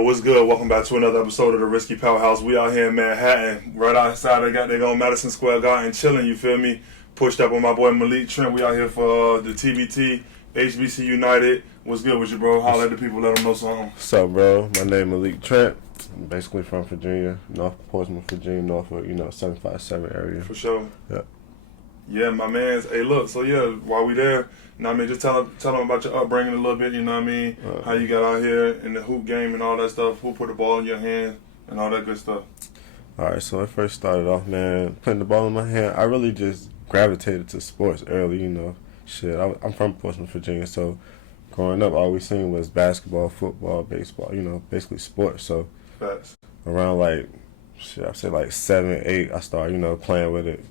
Yo, what's good? Welcome back to another episode of the RissKy Powerhouse. We out here in Manhattan, right outside. They got their own Madison Square Garden, chilling. You feel me? Pushed up with my boy Malique Trent. We out here for the TBT, HBCUNITED. What's good with you, bro? Holla at the people, let them know something. What's up, bro? My name is Malique Trent. I'm basically from Virginia, North Portsmouth, Virginia, Norfolk, 757 area. For sure. Yeah. Yeah, my man's. Hey, look. So yeah, while we there, you know what I mean, just tell them about your upbringing a little bit. You know what I mean? How you got out here in the hoop game and all that stuff. Who put the ball in your hand and all that good stuff. All right. So I first started off, man, putting the ball in my hand. I really just gravitated to sports early. Shit. I'm from Portsmouth, Virginia, so growing up, all we seen was basketball, football, baseball. Basically sports. So Facts. around I'd say 7, 8, I started playing with it,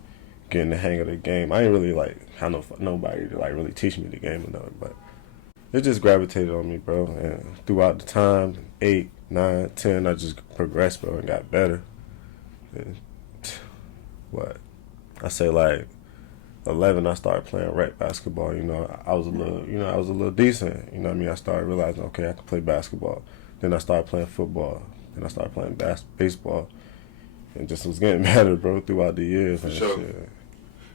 getting the hang of the game. I ain't really have nobody to really teach me the game or nothing, but it just gravitated on me, bro. And throughout the time, 8, 9, 10, I just progressed, bro, and got better. And I say 11, I started playing rec basketball. I was a little decent. I started realizing, okay, I could play basketball. Then I started playing football. Then I started playing baseball, and just was getting better, bro, throughout the years. For sure. Shit.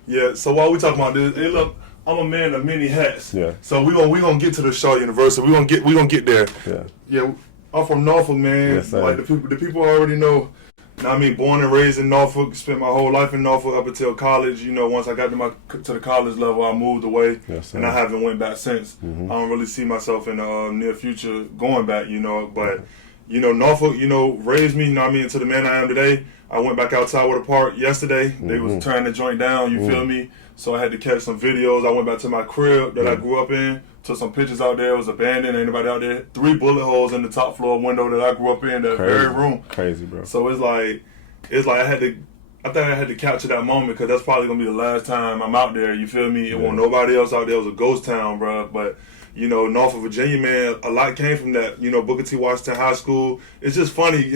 Yeah, so while we talking about this, hey, look, I'm a man of many hats. Yeah. So we gonna get to the Shaw University. We gonna get there. Yeah. Yeah. I'm from Norfolk, man. Yes, the people already know. Born and raised in Norfolk. Spent my whole life in Norfolk up until college. Once I got to the college level, I moved away, and I haven't went back since. Mm-hmm. I don't really see myself in the near future going back. But Norfolk, raised me. Into the man I am today. I went back outside with a park yesterday. Mm-hmm. They was tearing the joint down. You feel me? So I had to catch some videos. I went back to my crib that I grew up in. Took some pictures out there. It was abandoned. Ain't nobody out there. 3 bullet holes in the top floor window that I grew up in. That very room. Crazy, bro. So it's like I think I had to capture that moment because that's probably gonna be the last time I'm out there. You feel me? It wasn't nobody else out there. It was a ghost town, bro. But Norfolk, Virginia, man, a lot came from that. Booker T. Washington High School. It's just funny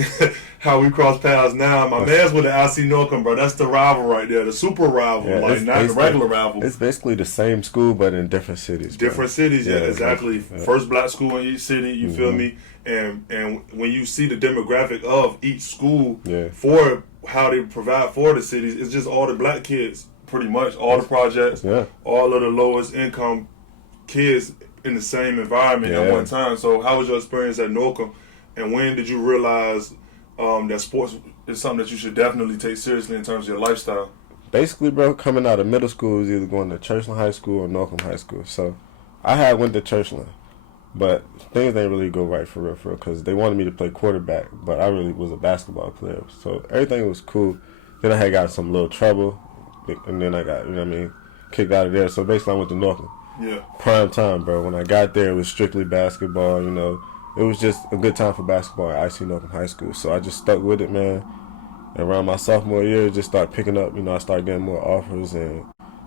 how we cross paths now. My man's with the IC Norcom, bro. That's the rival right there, the super rival, not the regular rival. It's basically the same school, but in different cities. Different cities, yeah, exactly. Yeah. First black school in each city, you feel me? And when you see the demographic of each school for how they provide for the cities, it's just all the black kids, pretty much, all the projects, all of the lowest income kids in the same environment at one time. So how was your experience at Norcom, and when did you realize that sports is something that you should definitely take seriously in terms of your lifestyle? Basically, bro, coming out of middle school was either going to Churchland High School or Norcom High School. So I went to Churchland, but things didn't really go right for real, because they wanted me to play quarterback, but I really was a basketball player. So everything was cool. Then I had got some little trouble, and then I got, kicked out of there. So basically I went to Norcom. Yeah. Prime time, bro. When I got there, it was strictly basketball. It was just a good time for basketball at IC Norcom High School. So I just stuck with it, man. And around my sophomore year, it just started picking up. I started getting more offers and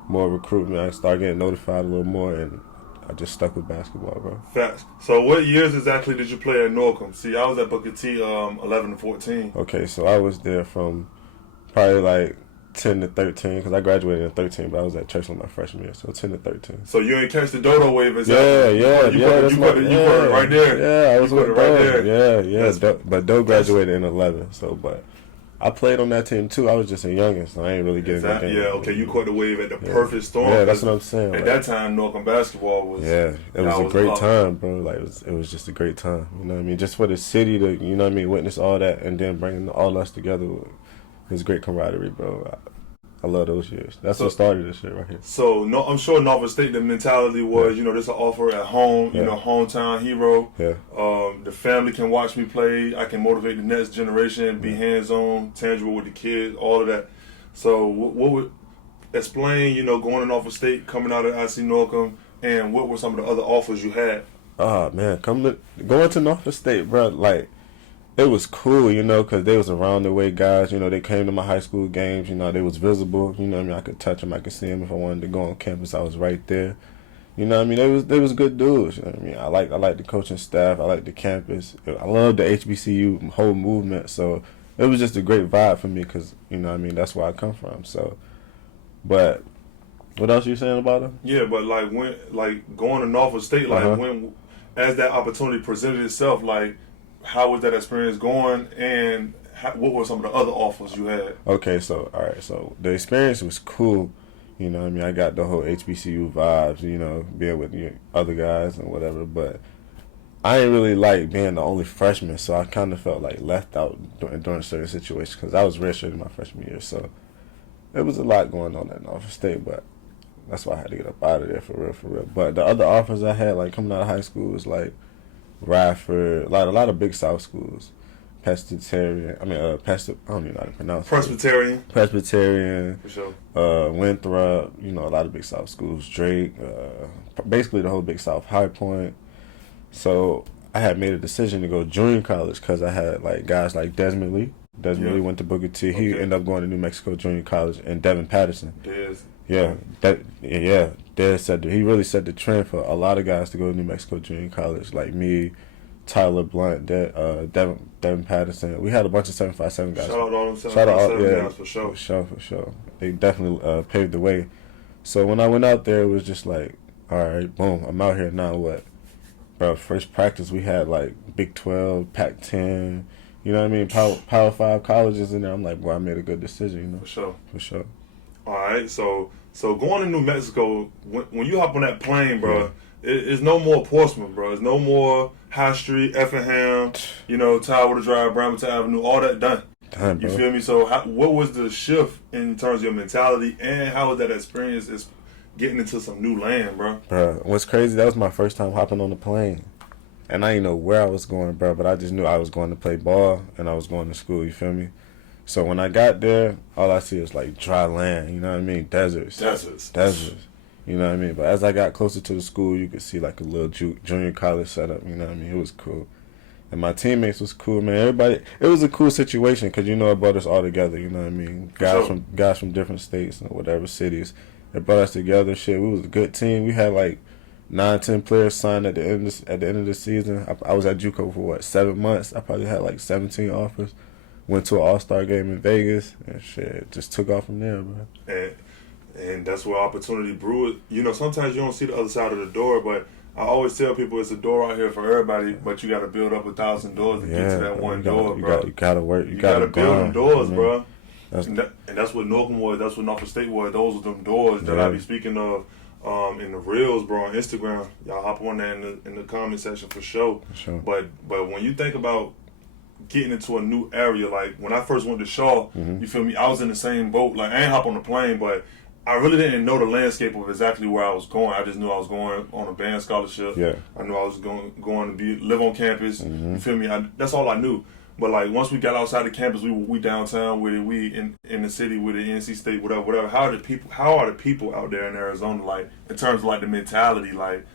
more recruitment. I started getting notified a little more, and I just stuck with basketball, bro. Facts. So what years exactly did you play at Norcom? See, I was at Booker T 11 to 14. Okay, so I was there from probably 10 to 13, because I graduated in 13, but I was at Churchland my freshman year, so 10 to 13. So you ain't catch the dodo wave exactly? You put it right there. Yeah, I was with it right there. Yeah. But Doe graduated in 11, but I played on that team too. I was just a youngest, so I ain't really getting that game. Yeah, okay, you caught the wave at the perfect storm. Yeah, that's what I'm saying. At that time, Norcom basketball was... Yeah, it was a great time, bro. It was just a great time. You know what I mean? Just for the city to, witness all that, and then bringing all us together. It was great camaraderie, bro. I love those years. That's what started this shit right here. So I'm sure Norfolk State, the mentality was, this an offer at home, hometown hero. Yeah. The family can watch me play. I can motivate the next generation, be hands-on, tangible with the kids, all of that. So what would explain, going to Norfolk State, coming out of IC Norcom, and what were some of the other offers you had? Man, going to Norfolk State, bro, it was cool, because they was around the way guys, they came to my high school games, they was visible, I could touch them, I could see them. If I wanted to go on campus, I was right there. They was good dudes. I like the coaching staff, I like the campus. I love the HBCU whole movement, so it was just a great vibe for me, because, that's where I come from. So, but what else you saying about them? Yeah, but when going to Norfolk State, when as that opportunity presented itself, how was that experience going, and what were some of the other offers you had? Okay, so all right, so the experience was cool. You know what I mean? I got the whole HBCU vibes, you know, being with other guys and whatever, but I ain't really like being the only freshman, so I kind of felt like left out during certain situations because I was redshirted my freshman year, so it was a lot going on at Norfolk State, but that's why I had to get up out of there for real, for real. But the other offers I had, like coming out of high school, was like Radford, a lot of big South schools. Presbyterian, I don't even know how to pronounce it. Presbyterian. For sure. Winthrop, you know, a lot of big South schools. Drake, basically the whole big South. High Point. So I had made a decision to go junior college because I had like guys like Desmond Lee. Desmond Lee went to Booker T. He ended up going to New Mexico Junior College, and Devin Patterson. Des said he really set the trend for a lot of guys to go to New Mexico Junior College, like me, Tyler Blunt, Devin Patterson. We had a bunch of 757 guys. Shout out all them 757 guys for sure. For sure. They definitely paved the way. So when I went out there, it was just like, all right, boom, I'm out here now. What, bro? First practice we had like Big 12, Pac-10. You know what I mean? Power 5 colleges in there. I'm like, boy, I made a good decision. You know. For sure. All right, so going to New Mexico, when you hop on that plane, bro, it's no more Portsmouth, bro. It's no more High Street, Effingham, you know, Tower Drive, Bremerton Avenue, all that done. You feel me? So what was the shift in terms of your mentality, and how was that experience is getting into some new land, bro? Bro, what's crazy, that was my first time hopping on the plane. And I didn't know where I was going, bro, but I just knew I was going to play ball and I was going to school, you feel me? So when I got there, all I see is like dry land, you know what I mean? Deserts. You know what I mean? But as I got closer to the school, you could see like a little junior college setup, you know what I mean? It was cool. And my teammates was cool, man. Everybody, it was a cool situation because, you know, it brought us all together, you know what I mean? Guys from different states and whatever cities. It brought us together, shit. We was a good team. We had like 9-10 players signed at the end of the season. I was at JUCO for 7 months. I probably had like 17 offers. Went to an All-Star game in Vegas and shit, just took off from there, bro. And that's where opportunity brewed. You know, sometimes you don't see the other side of the door, but I always tell people it's a door out here for everybody, but you got to build up 1,000 doors to get to that one door, bro. You got to work. You got to build them doors, bro. And that's what Norfolk was. That's what Norfolk State was. Those were them doors that I be speaking of in the reels, bro, on Instagram. Y'all hop on that in the comment section for sure. But when you think about getting into a new area, like when I first went to Shaw, you feel me? I was in the same boat. Like, I ain't hop on the plane, but I really didn't know the landscape of exactly where I was going. I just knew I was going on a band scholarship. I knew I was going to live on campus. You feel me? That's all I knew. But like once we got outside the campus, we downtown with it. We in the city with it, NC State, whatever. How are the people out there in Arizona, like in terms of like the mentality? Like,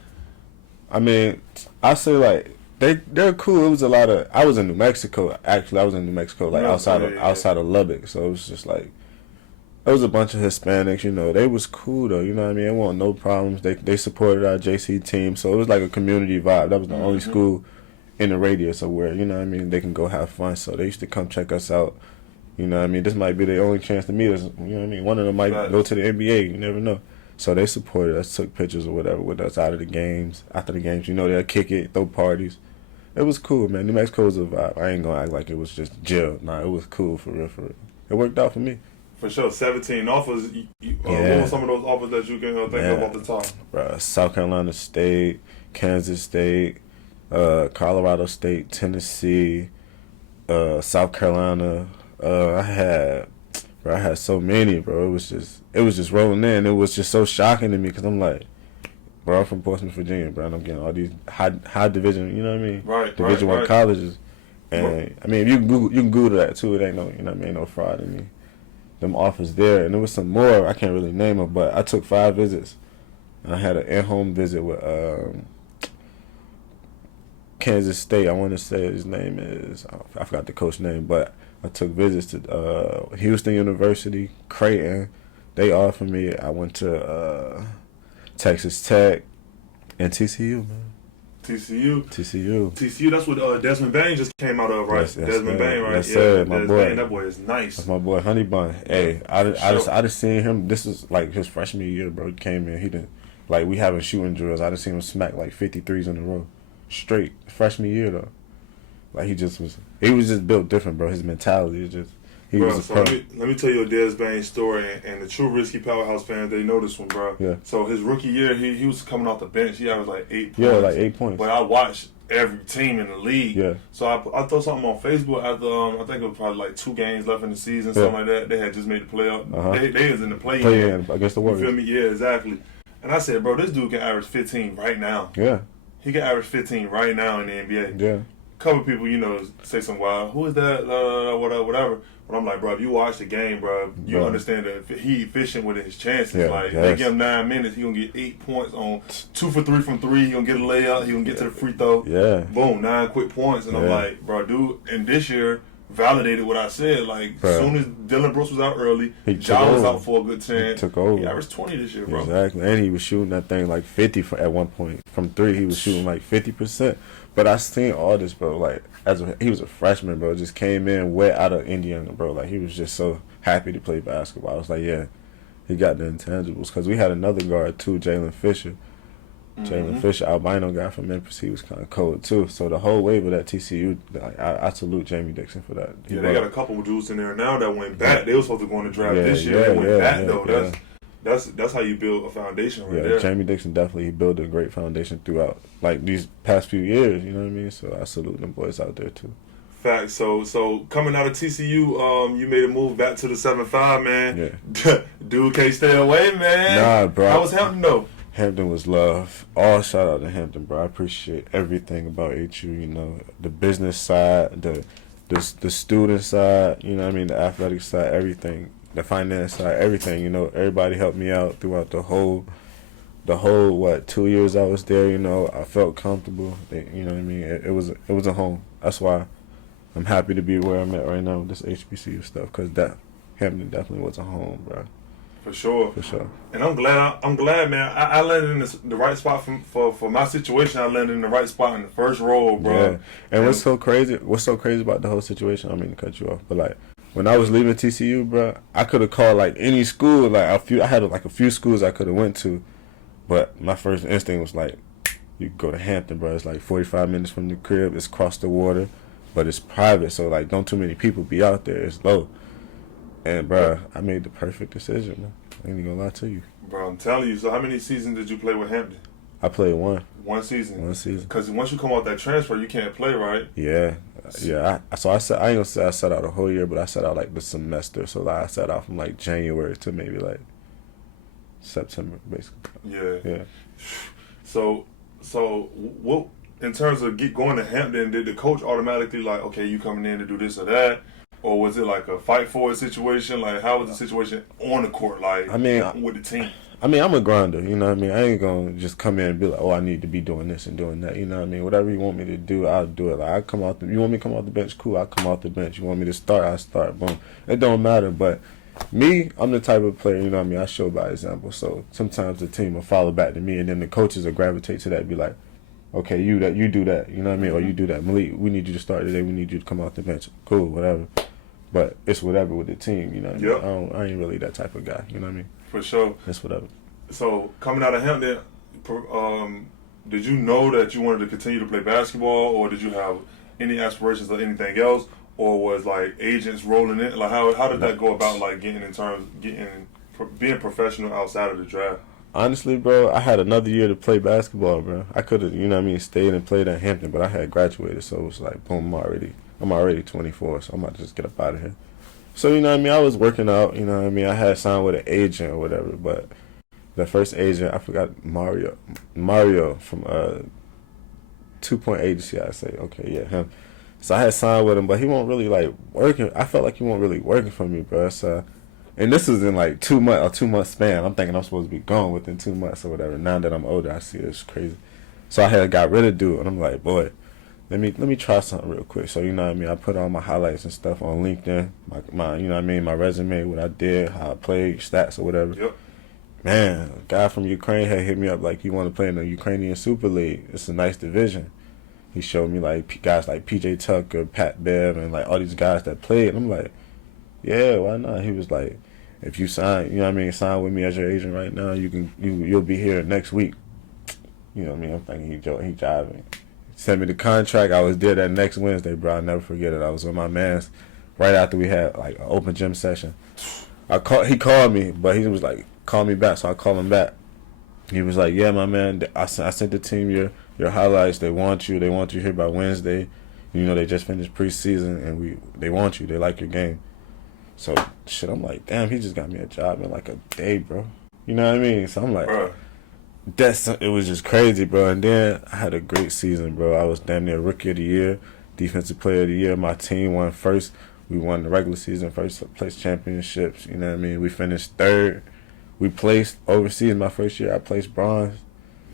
I mean, I say like they're cool. It was a lot of. I was in New Mexico. Actually, I was in New Mexico, like outside of Lubbock. So it was just like it was a bunch of Hispanics. You know, they was cool though. You know what I mean? It wasn't no problems. They supported our JC team, so it was like a community vibe. That was the only school in the radius of where, you know what I mean, they can go have fun. So they used to come check us out. You know what I mean? This might be their only chance to meet us. You know what I mean? One of them might go to the NBA. You never know. So they supported us, took pictures or whatever with us out of the games. After the games, you know, they'll kick it, throw parties. It was cool, man. New Mexico was a vibe. I ain't gonna act like it was just jail. Nah, it was cool for real, for real. It worked out for me. For sure. 17 offers. What were some of those offers that you can think of off the top? Bruh, South Carolina State, Kansas State, Colorado State, Tennessee, South Carolina. I had so many, bro. It was just rolling in. It was just so shocking to me because I'm like, bro, I'm from Portsmouth, Virginia, bro, and I'm getting all these high division, you know what I mean? Division 1 colleges. And I mean, you can Google that too. It ain't no, you know what I mean, no fraud in me. Them offers there, and there was some more. I can't really name them, but I took 5 visits. And I had an in-home visit with Kansas State. I want to say his name is, I forgot the coach name, but I took visits to Houston University, Creighton. They offered me. I went to Texas Tech and TCU, man. TCU. That's what Desmond Bain just came out of, right? Yes, Desmond Bain, right? Yes, sir. My boy. Bain, that boy is nice. That's my boy, Honey Bun. Hey, I just seen him. This is like his freshman year, bro. He came in. He didn't like we having shooting drills. I just seen him smack like 53s in a row, straight. Freshman year though. Like he was just built different, bro. His mentality is just. He bro, was a so pro. let me tell you a Des Bain story, and the true RissKy Powerhouse fans, they know this one, bro. Yeah. So his rookie year, he was coming off the bench. He averaged like 8 points. Yeah, like 8 points. But I watched every team in the league. Yeah. So I threw something on Facebook after I think it was probably like 2 games left in the season, something like that. They had just made the playoff. They was in the play-in against the Warriors. You feel me? Yeah, exactly. And I said, bro, this dude can average 15 right now. Yeah. He can average 15 right now in the NBA. Yeah. A couple people, say some wild, who is that? Whatever. But I'm like, bro, if you watch the game, bro, you understand that he efficient with his chances. They give him 9 minutes, he gonna get 8 points on 2 for 3 from 3. He gonna get a layup. He gonna get to the free throw. Yeah. Boom, 9 quick points. And I'm like, bro, dude. And this year validated what I said. Like, as soon as Dylan Brooks was out early, Ja was out for a good 10. He took over. He averaged 20 this year, bro. Exactly, and he was shooting that thing like 50 at one point from 3. He was shooting like 50%. But I seen all this, bro. Like, he was a freshman, bro. Just came in wet out of Indiana, bro. Like, he was just so happy to play basketball. I was like, yeah, he got the intangibles. Because we had another guard, too, Jalen Fisher. Jalen Fisher, albino guy from Memphis, he was kind of cold, too. So the whole wave of that TCU, I salute Jamie Dixon for that. They got a couple of dudes in there now that went back. They were supposed to go in the draft this year. They went back, though. That's how you build a foundation there. Jamie Dixon definitely built a great foundation throughout like these past few years, you know what I mean? So I salute them boys out there too. Facts. So coming out of TCU, you made a move back to the 7-5, man. Yeah. Dude can't stay away, man. Nah, bro. How was Hampton though? Hampton was love. All shout out to Hampton, bro. I appreciate everything about HU, the business side, the student side, you know what I mean, the athletic side, everything. The finance side, everything, everybody helped me out throughout the whole 2 years I was there, I felt comfortable. You know what I mean? It was a home. That's why I'm happy to be where I'm at right now with this HBCU stuff, because that Hampton definitely was a home, bro. For sure. And I'm glad, man. I landed in the right spot for my situation. I landed in the right spot in the first row, bro. Yeah. And what's so crazy about the whole situation? I don't mean to cut you off, but like, when I was leaving TCU, bro, I could have called like any school. Like I had like a few schools I could have went to, but my first instinct was like, you go to Hampton, bro. It's like 45 minutes from the crib. It's across the water, but it's private, so like don't too many people be out there. It's low, and bro, I made the perfect decision, man. I ain't even gonna lie to you, bro. I'm telling you. So how many seasons did you play with Hampton? I played one. One season. Because once you come out that transfer, you can't play, right? Yeah. I ain't gonna say I sat out a whole year, but I sat out like the semester. So like I sat out from like January to maybe like September, basically. Yeah. So what in terms of going to Hampton? Did the coach automatically like, okay, you coming in to do this or that? Or was it like a fight for it situation? Like, how was the situation on the court, like, with the team? I mean, I'm a grinder, you know what I mean? I ain't going to just come in and be like, oh, I need to be doing this and doing that, you know what I mean? Whatever you want me to do, I'll do it. Like, you want me to come off the bench? Cool, I'll come off the bench. You want me to start? I'll start. Boom. It don't matter, but me, I'm the type of player, you know what I mean? I show by example. So sometimes the team will follow back to me, and then the coaches will gravitate to that and be like, okay, you do that, you know what I mean? Or you do that. Malik, we need you to start today. We need you to come off the bench. Cool, whatever. But it's whatever with the team, you know what I mean? I ain't really that type of guy, you know what I mean? For sure. It's whatever. So, coming out of Hampton, did you know that you wanted to continue to play basketball, or did you have any aspirations of anything else, or was like agents rolling in? Like, how did that go about, like being professional outside of the draft? Honestly, bro, I had another year to play basketball, bro. I could have, you know what I mean, stayed and played at Hampton, but I had graduated, so it was like, boom, I'm already 24, so I'm about to just get up out of here. So, you know what I mean, I was working out, you know what I mean, I had signed with an agent or whatever, but the first agent, I forgot, Mario from 2 Point Agency, I say, okay, yeah, him. So I had signed with him, but he won't really, like, working. I felt like he won't really working for me, bro. So, and this was in, like, 2 month span. I'm thinking I'm supposed to be gone within 2 months or whatever. Now that I'm older, I see it's crazy. So I had got rid of dude, and I'm like, boy, let me try something real quick. So, you know what I mean, I put all my highlights and stuff on LinkedIn, my you know what I mean, my resume, what I did, how I played, stats or whatever. Yep. Man, a guy from Ukraine had hit me up like, you want to play in the Ukrainian Super League. It's a nice division. He showed me like guys like PJ Tucker, Pat Bev, and like all these guys that played. And I'm like, yeah, why not? He was like, if you sign, you know what I mean, sign with me as your agent right now, you'll be here next week. You know what I mean? I'm thinking he jiving. Sent me the contract. I was there that next Wednesday, bro. I'll never forget it. I was with my mans right after we had like an open gym session. He called me, but he was like, call me back. So I called him back. He was like, yeah, my man, I sent the team your highlights. They want you. They want you here by Wednesday. You know, they just finished preseason, and they want you. They like your game. So, shit, I'm like, damn, he just got me a job in like a day, bro. You know what I mean? So I'm like, it was just crazy, bro. And then I had a great season, bro. I was damn near Rookie of the Year, Defensive Player of the Year. My team won first. We won the regular season first place championships. You know what I mean? We finished third. We placed overseas my first year. I placed bronze.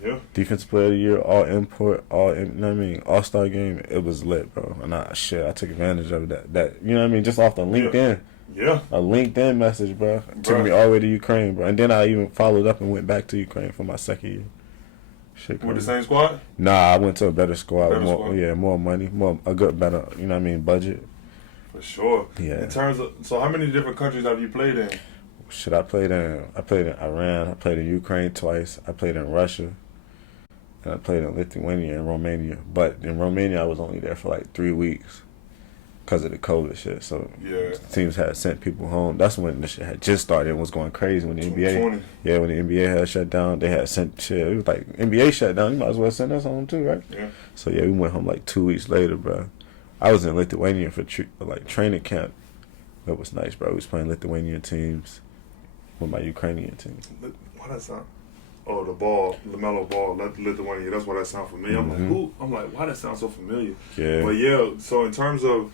Yeah. Defensive Player of the Year, all import, you know what I mean? All-Star game. It was lit, bro. And I took advantage of that. You know what I mean? Just off the LinkedIn. Yeah. A LinkedIn message, bro. Took me all the way to Ukraine, bro. And then I even followed up and went back to Ukraine for my second year. Shit, with the same squad? Nah, I went to a better squad. More money, better, you know what I mean, budget. For sure. Yeah. In terms of, so how many different countries have you played in? Shit, I played in Iran. I played in Ukraine twice. I played in Russia. And I played in Lithuania and Romania. But in Romania, I was only there for like 3 weeks because of the COVID shit. So teams had sent people home. That's when the shit had just started and was going crazy when the NBA. Yeah, when the NBA had shut down, they had sent shit. It was like NBA shut down. You might as well send us home too, right? Yeah. So yeah, we went home like 2 weeks later, bro. I was in Lithuania for like training camp. It was nice, bro. We was playing Lithuanian teams with my Ukrainian team. Why that sound? Oh, the ball, LaMelo Ball, Lithuania. That's why that sounds familiar. I'm like, who? I'm like, why that sounds so familiar? Yeah. But yeah, so in terms of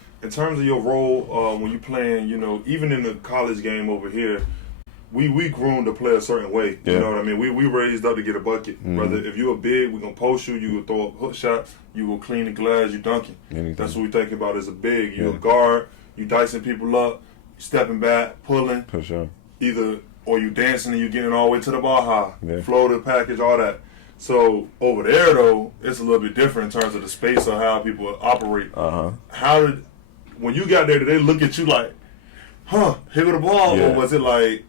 your role when you playing, you know, even in the college game over here, we groomed to play a certain way. Yeah. You know what I mean? We raised up to get a bucket. Brother, if you a big, we gonna post you. You gonna throw a hook shot. You gonna clean the glass. You dunking. Anything. That's what we thinking about as a big. You a guard. You dicing people up. Stepping back, pulling. For sure. Or you dancing and you getting all the way to the bar high, flow the package, all that. So over there though, it's a little bit different in terms of the space of how people operate. When you got there, did they look at you like, here go the ball, or was it like?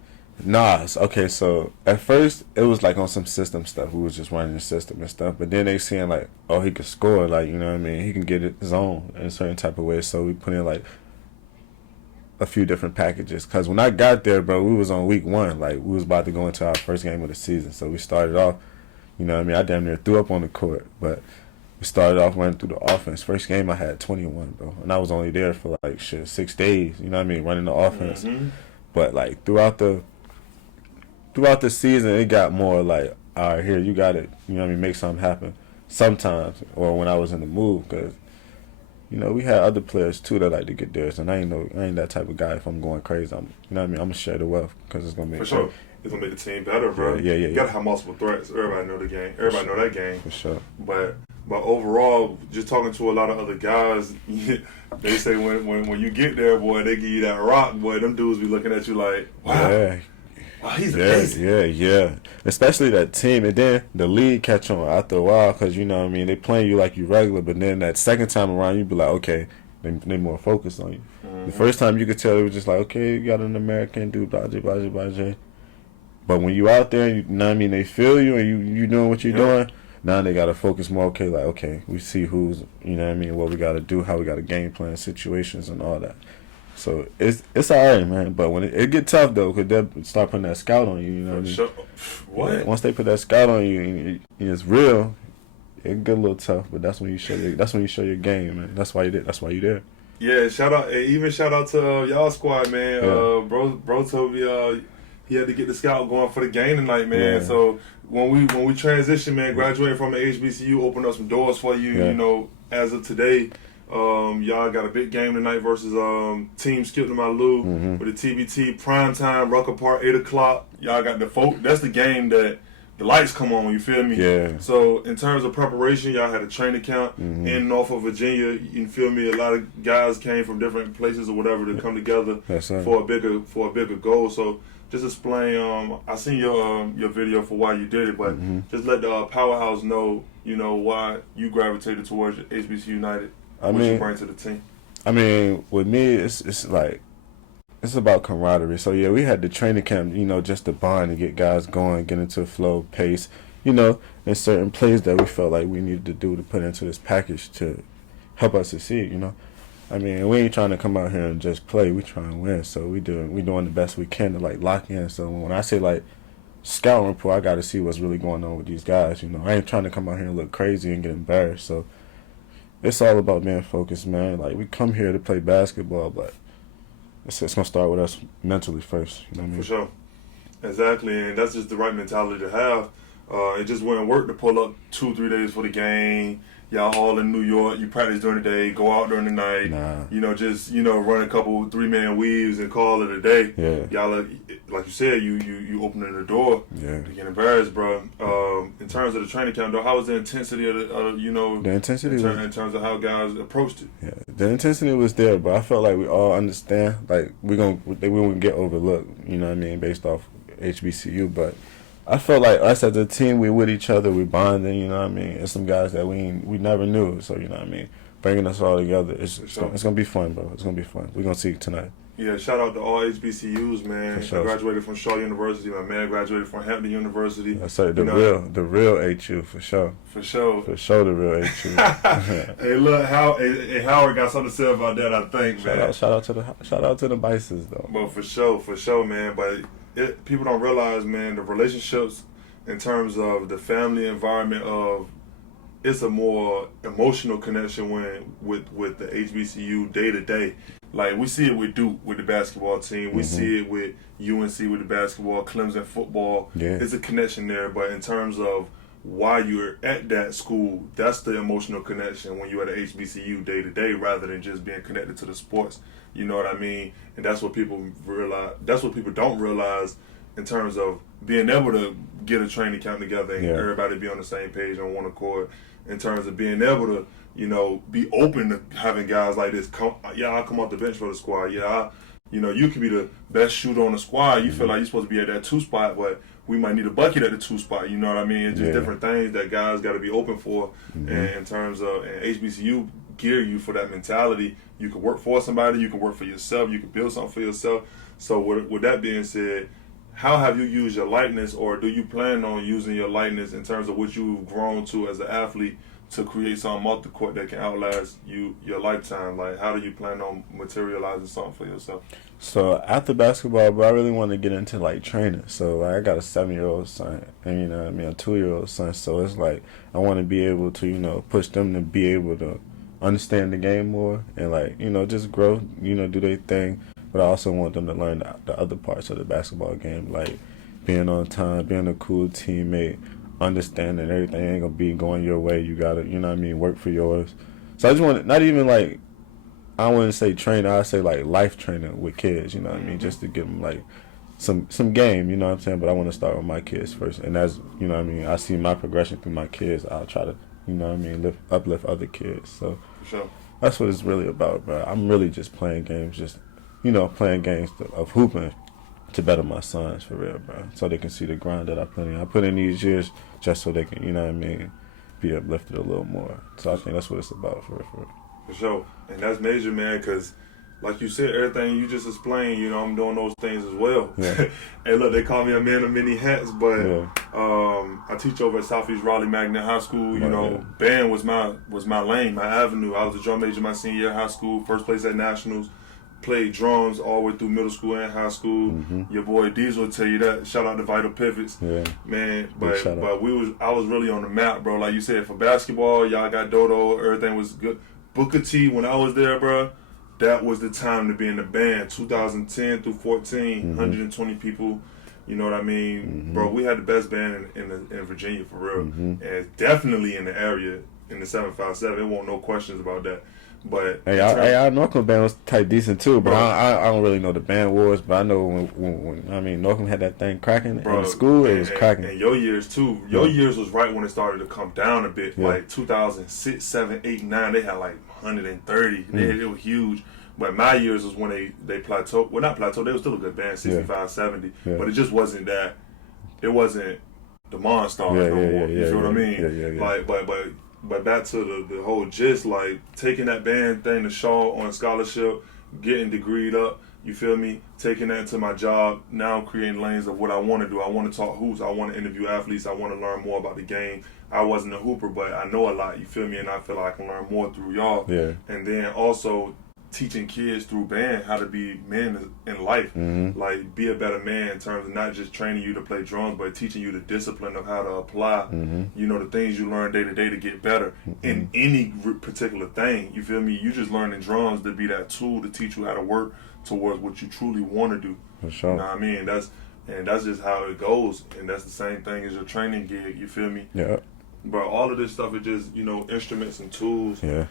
Nah, okay. So at first it was like on some system stuff. We was just running the system and stuff. But then they seeing like, oh, he could score, like, you know what I mean? He can get it his own in a certain type of way. So we put in like a few different packages. Because when I got there, bro, we was on week 1. Like, we was about to go into our first game of the season. So we started off, you know what I mean? I damn near threw up on the court. But we started off running through the offense. First game I had 21, bro. And I was only there for like 6 days, you know what I mean? Running the offense. But like throughout the season, it got more like, all right, here, you got it. You know what I mean? Make something happen. Sometimes, or when I was in the mood, because you know, we had other players too that like to get theirs, and I ain't that type of guy. If I'm going crazy, you know what I mean. I'm gonna share the wealth because it's gonna make it's gonna make the team better, bro. Yeah. You gotta have multiple threats. Everybody know the game. Everybody know that game. For sure. But overall, just talking to a lot of other guys, they say when you get there, boy, they give you that rock, boy. Them dudes be looking at you like, wow. Yeah. Wow, he's amazing. Yeah. Especially that team. And then the league catch on after a while because, you know what I mean, they playing you like you regular. But then that second time around, you be like, okay, they more focused on you. The first time you could tell it was just like, okay, you got an American dude, blah. But when you out there, you know what I mean, they feel you and you doing what you're doing. Now they got to focus more, okay, we see who's, you know what I mean, what we got to do, how we got to game plan situations and all that. So it's all right, man. But when it get tough though, because they'll start putting that scout on you. You know what I mean? What? Yeah, once they put that scout on you, and it's real. It get a little tough, but that's when you show your game, man. That's why you there. Yeah, shout out to y'all squad, man. Yeah. Bro told me he had to get the scout going for the game tonight, man. Yeah. So when we transition, man, graduating from the HBCU, opened up some doors for you. You know, as of today. Y'all got a big game tonight versus Team Skip to Malou with the TBT prime time, Rucker Park, 8 o'clock. Y'all got that's the game that the lights come on, you feel me? Yeah. So in terms of preparation, y'all had a training camp in Norfolk, Virginia. You feel me? A lot of guys came from different places or whatever to come together for a bigger goal. So just explain. I seen your video for why you did it, but just let the Powerhouse know, you know, why you gravitated towards HBCUNITED. What you bring to the team? I mean, with me, it's like it's about camaraderie. So yeah, we had the training camp, you know, just to bond and get guys going, get into flow, pace. you know, and certain plays that we felt like we needed to do to put into this package to help us succeed, you know. I mean, we ain't trying to come out here and just play. We trying to win, so we doing the best we can to like lock in. So when I say like scouting report, I got to see what's really going on with these guys. You know, I ain't trying to come out here and look crazy and get embarrassed. So it's all about being focused, man. Like we come here to play basketball, but it's gonna start with us mentally first. You know what I mean? For sure, exactly, and that's just the right mentality to have. It just wouldn't work to pull up 2-3 days for the game. Y'all all in New York. You practice during the day, go out during the night. Nah. You know, just run a couple 3-man weaves and call it a day. Yeah. Y'all, like you said, you opening the door. Yeah. To get embarrassed, bro. In terms of the training camp, though, how was the intensity of the intensity in terms of how guys approached it? Yeah, the intensity was there, but I felt like we all understand, like we won't get overlooked. You know what I mean, based off HBCU, but I felt like us as a team, we with each other, we bonding, you know what I mean? And some guys that we never knew, so you know what I mean? Bringing us all together, it's going to be fun, bro. It's going to be fun. We're going to see it tonight. Yeah, shout out to all HBCUs, man. Sure. I graduated from Shaw University. My man graduated from Hampton University. That's right, the real HU, for sure. For sure. For sure, the real HU. Hey, look, Howard got something to say about that, I think, man. Shout out to the Bices, though. Well, for sure, man. But people don't realize, man, the relationships in terms of the family environment it's a more emotional connection with the HBCU day to day. Like we see it with Duke with the basketball team, we see it with UNC with the basketball, Clemson football. Yeah. It's a connection there, but in terms of why you're at that school, that's the emotional connection when you're at a HBCU day to day, rather than just being connected to the sports. You know what I mean? And that's what people realize. That's what people don't realize in terms of being able to get a training camp together and everybody be on the same page on one accord. In terms of being able to, be open to having guys like this. I'll come off the bench for the squad. You could be the best shooter on the squad. You feel like you're supposed to be at that 2 spot, but we might need a bucket at the 2 spot. You know what I mean? It's just different things that guys got to be open for. And in terms of, and HBCU gear you for that mentality. You can work for somebody. You can work for yourself. You can build something for yourself. So with that being said, how have you used your likeness, or do you plan on using your likeness in terms of what you've grown to as an athlete to create something off the court that can outlast your lifetime? Like, how do you plan on materializing something for yourself? So after basketball, bro, I really want to get into like training. So like, I got a 7-year-old son, and you know what I mean, a 2-year-old son. So it's like I want to be able to push them to be able to understand the game more and like just grow, do their thing. But I also want them to learn the other parts of the basketball game, like being on time, being a cool teammate, understanding everything ain't gonna be going your way. You gotta, work for yours. So I just want, not even like, I wouldn't say trainer, I say like life training with kids. You know what I mean, just to give them like some game. You know what I'm saying? But I want to start with my kids first, and as I see my progression through my kids. I'll try to, uplift other kids. So sure. That's what it's really about, bro. I'm really just playing games, playing games of hooping to better my sons, for real, bro. So they can see the grind that I put in. I put in these years just so they can, be uplifted a little more. So I think that's what it's about, for real. For sure. And that's major, man, because like you said, everything you just explained, I'm doing those things as well. Yeah. And look, they call me a man of many hats, but I teach over at Southeast Raleigh Magnet High School. Band was my lane, my avenue. I was a drum major my senior year of high school, first place at nationals. Played drums all the way through middle school and high school. Your boy Diesel will tell you that. Shout out to Vital Pivots. Yeah. Man, but I was really on the map, bro. Like you said, for basketball, y'all got Dodo, everything was good. Booker T, when I was there, bro, that was the time to be in the band. 2010 through 14, 120 people. You know what I mean? Bro, we had the best band in Virginia, for real. And definitely in the area, in the 757. There won't no questions about that. But our Northland band was tight decent too, but I don't really know the band wars, but I know when Northland had that thing cracking in the school, it was cracking. And your years too. Your years was right when it started to come down a bit. Like 2006, 7, 8, 9, they had like 130. They were huge. But my years was when they plateaued. Well, not plateaued. They were still a good band, 65, 70. But it just wasn't that. It wasn't the Monstars no more. You feel what I mean? Like, but back to the whole gist, like taking that band thing to Shaw on scholarship, getting degreed up, You feel me? Taking that into my job, now I'm creating lanes of what I want to do. I want to talk hoops. I want to interview athletes. I want to learn more about the game. I wasn't a hooper, but I know a lot, you feel me? And I feel like I can learn more through y'all. Yeah. And then also teaching kids through band how to be men in life. Like, be a better man in terms of not just training you to play drums, but teaching you the discipline of how to apply, you know, the things you learn day to day to get better in any particular thing. You feel me? You just learning drums to be that tool to teach you how to work towards what you truly want to do. For sure. You know what I mean? That's just how it goes. And that's the same thing as your training gig. You feel me? Yeah. But all of this stuff is just, you know, instruments and tools to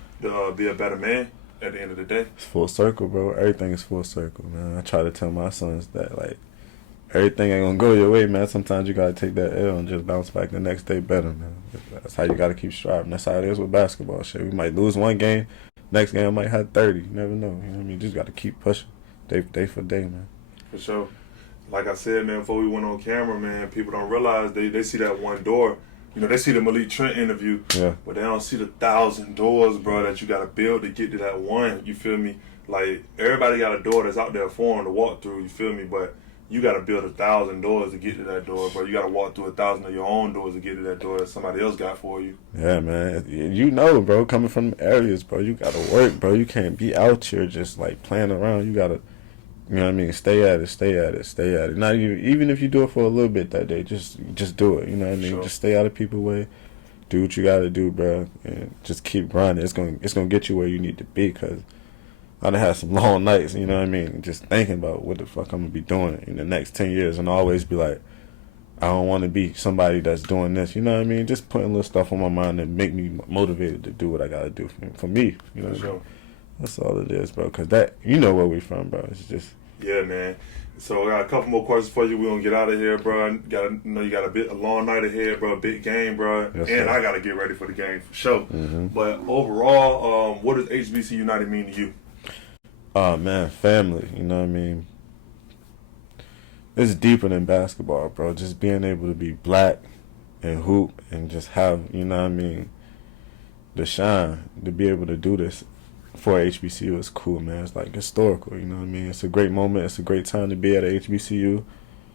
be a better man at the end of the day. It's full circle, bro. Everything is full circle, man. I try to tell my sons that, like, everything ain't gonna go your way, man. Sometimes you gotta take that L and just bounce back the next day better, man. That's how you gotta keep striving. That's how it is with basketball. Shit, we might lose one game, next game I might have 30. You never know. You know what I mean? You just gotta keep pushing, day for day, man. For sure. Like I said, man, before we went on camera, man, people don't realize they see that one door. You know, they see the Malique Trent interview, but they don't see the 1,000 doors, bro, that you got to build to get to that one. You feel me? Like, everybody got a door that's out there for them to walk through, you feel me? But you got to build 1,000 doors to get to that door, bro. You got to walk through 1,000 of your own doors to get to that door that somebody else got for you. Yeah, man. You know, bro, coming from areas, bro, you got to work, bro. You can't be out here just, like, playing around. You got to, you know what I mean, stay at it. Not even if you do it for a little bit that day, just do it. You know what I mean? Sure. Just stay out of people's way. Do what you got to do, bro, and just keep grinding. It's gonna get you where you need to be. Cause I done had some long nights. You know what I mean? Just thinking about what the fuck I'm gonna be doing in the next 10 years, and always be like, I don't want to be somebody that's doing this. You know what I mean? Just putting little stuff on my mind that make me motivated to do what I gotta do for me. You know what I mean? That's all it is, bro. Cause that, you know where we from, bro. It's just. Yeah, man. So I got a couple more questions for you. We're going to get out of here, bro. You got a long night ahead, bro. Big game, bro. Yes, and I got to get ready for the game for sure. But overall, what does HBC United mean to you? Oh, man, family. You know what I mean? It's deeper than basketball, bro. Just being able to be black and hoop and just have, you know what I mean, the shine to be able to do this for HBCU is cool, man. It's like historical, you know what I mean? It's a great moment. It's a great time to be at a HBCU.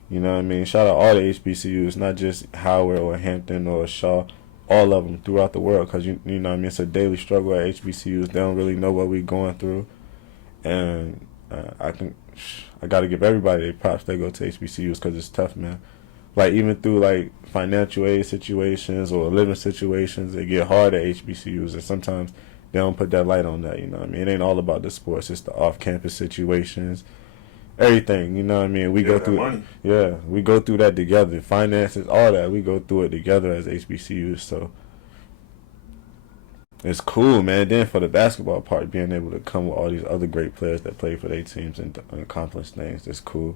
You know what I mean? Shout out all the HBCUs, not just Howard or Hampton or Shaw, all of them throughout the world, because you know what I mean? It's a daily struggle at HBCUs. They don't really know what we're going through. And I got to give everybody their props. They go to HBCUs because it's tough, man. Like, even through, like, financial aid situations or living situations, they get hard at HBCUs, and sometimes they don't put that light on that, you know what I mean? It ain't all about the sports. It's the off-campus situations, everything, you know what I mean? We go through money. Yeah, we go through that together. Finances, all that. We go through it together as HBCUs, so it's cool, man. Then for the basketball part, being able to come with all these other great players that play for their teams and accomplish things, it's cool.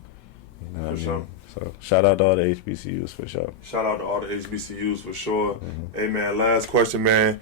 You know what I mean? Sure. So shout out to all the HBCUs for sure. Shout out to all the HBCUs for sure. Hey, man, last question, man.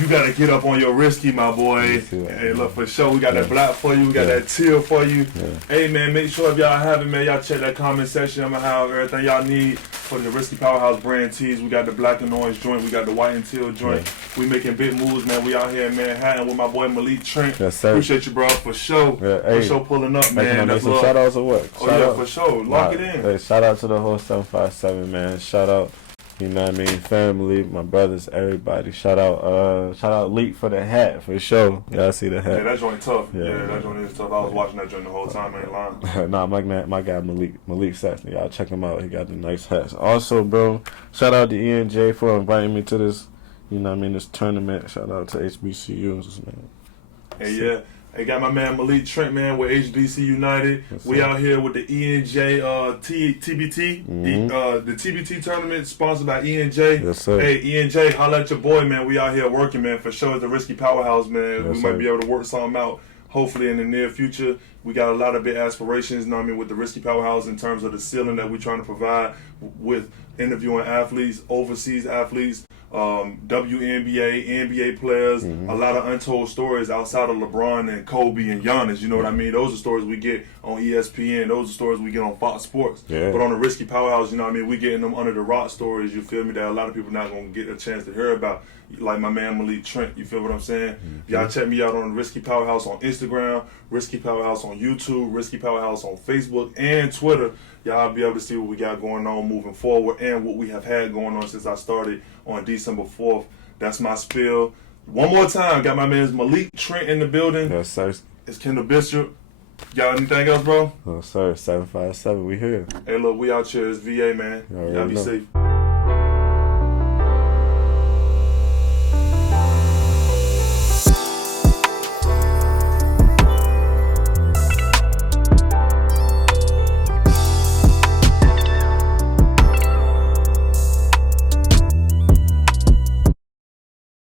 You got to get up on your RissKy, my boy. Hey, look, for sure, we got that black for you. We got that teal for you. Hey, man, make sure if y'all have it, man, y'all check that comment section. I'm going to have everything y'all need for the RissKy Powerhouse brand tees. We got the black and orange joint. We got the white and teal joint. We making big moves, man. We out here in Manhattan with my boy Malique Trent. Yes, sir. Appreciate you, bro, for sure. For sure pulling up, man. That's some shout outs or what? For sure. Lock it in. Hey, shout out to the whole 757, man. Shout out. You know what I mean? Family, my brothers, everybody. Shout out Leak for the hat, for sure. Y'all see the hat. Yeah, that joint tough. Yeah, that joint is tough. I was watching that joint the whole time, I ain't lying. Nah, my guy Malik Saxon. Y'all check him out. He got the nice hats. Also, bro, shout out to ENJ for inviting me to this, you know what I mean, this tournament. Shout out to HBCUs, man. Hey, yeah. Hey, got my man Malique Trent, man, with HBC United. We out here with the ENJ TBT. The TBT tournament sponsored by ENJ. Yes, sir. Hey, ENJ, holla at your boy, man. We out here working, man. For sure, it's the RissKy Powerhouse, man. Yes, we might be able to work something out, hopefully, in the near future. We got a lot of big aspirations, you know what I mean, with the RissKy Powerhouse in terms of the ceiling that we're trying to provide with interviewing athletes, overseas athletes, WNBA, NBA players, a lot of untold stories outside of LeBron and Kobe and Giannis, you know what I mean? Those are stories we get on ESPN. Those are stories we get on Fox Sports. Yeah. But on the RissKy Powerhouse, you know what I mean, we getting them under the rock stories, you feel me, that a lot of people not going to get a chance to hear about. like my man Malique Trent. You feel what I'm saying? Y'all check me out on RissKy Powerhouse on Instagram, RissKy Powerhouse on YouTube, RissKy Powerhouse on Facebook and Twitter. Y'all be able to see what we got going on moving forward and what we have had going on since I started on December 4th. That's my spiel. One more time, got my man Malique Trent in the building. Yes, sir. It's Kendall Bishop. Y'all anything else, bro? No, sir. 757. We here. Hey, look, we out here. It's VA, man. Y'all be safe.